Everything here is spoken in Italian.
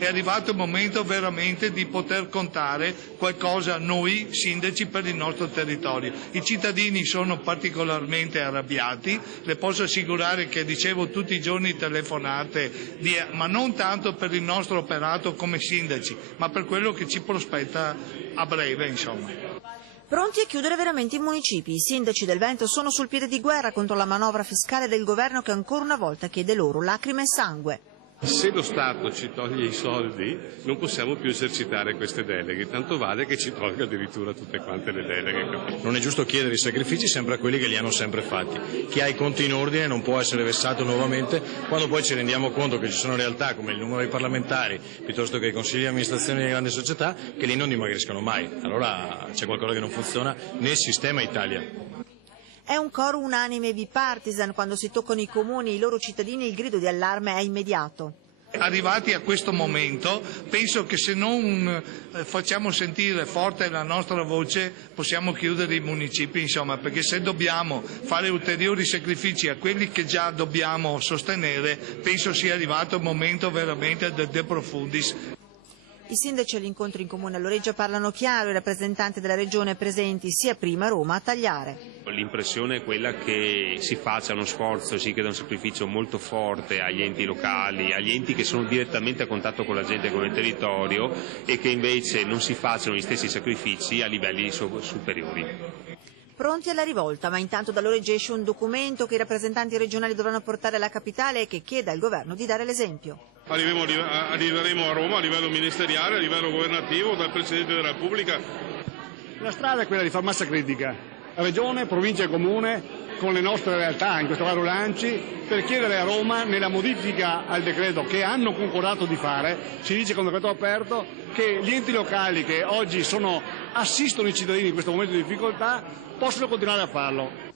È arrivato il momento veramente di poter contare qualcosa noi sindaci per il nostro territorio. I cittadini sono particolarmente arrabbiati, le posso assicurare che ricevo tutti i giorni telefonate, ma non tanto per il nostro operato come sindaci, ma per quello che ci prospetta a breve, insomma. Pronti a chiudere veramente i municipi, i sindaci del Veneto sono sul piede di guerra contro la manovra fiscale del governo che ancora una volta chiede loro lacrime e sangue. Se lo Stato ci toglie i soldi non possiamo più esercitare queste deleghe, tanto vale che ci tolga addirittura tutte quante le deleghe. Non è giusto chiedere i sacrifici sempre a quelli che li hanno sempre fatti. Chi ha i conti in ordine non può essere vessato nuovamente quando poi ci rendiamo conto che ci sono realtà come il numero dei parlamentari piuttosto che i consigli di amministrazione di grandi società che lì non dimagriscono mai. Allora c'è qualcosa che non funziona nel sistema Italia. È un coro unanime e bipartisan, quando si toccano i comuni e i loro cittadini il grido di allarme è immediato. Arrivati a questo momento, penso che se non facciamo sentire forte la nostra voce possiamo chiudere i municipi, insomma, perché se dobbiamo fare ulteriori sacrifici a quelli che già dobbiamo sostenere, penso sia arrivato il momento veramente del de profundis. I sindaci all'incontro in comune a Loreggia parlano chiaro, i rappresentanti della regione presenti sia prima a Roma a tagliare. L'impressione è quella che si faccia uno sforzo, si chieda un sacrificio molto forte agli enti locali, agli enti che sono direttamente a contatto con la gente e con il territorio e che invece non si facciano gli stessi sacrifici a livelli superiori. Pronti alla rivolta, ma intanto da Loreggia esce un documento che i rappresentanti regionali dovranno portare alla capitale e che chiede al governo di dare l'esempio. Arriveremo a Roma a livello ministeriale, a livello governativo, dal Presidente della Repubblica. La strada è quella di far massa critica, Regione, Provincia e Comune, con le nostre realtà, in questo caso l'ANCI, per chiedere a Roma, nella modifica al decreto che hanno concordato di fare, si dice con decreto aperto, che gli enti locali che oggi assistono i cittadini in questo momento di difficoltà possono continuare a farlo.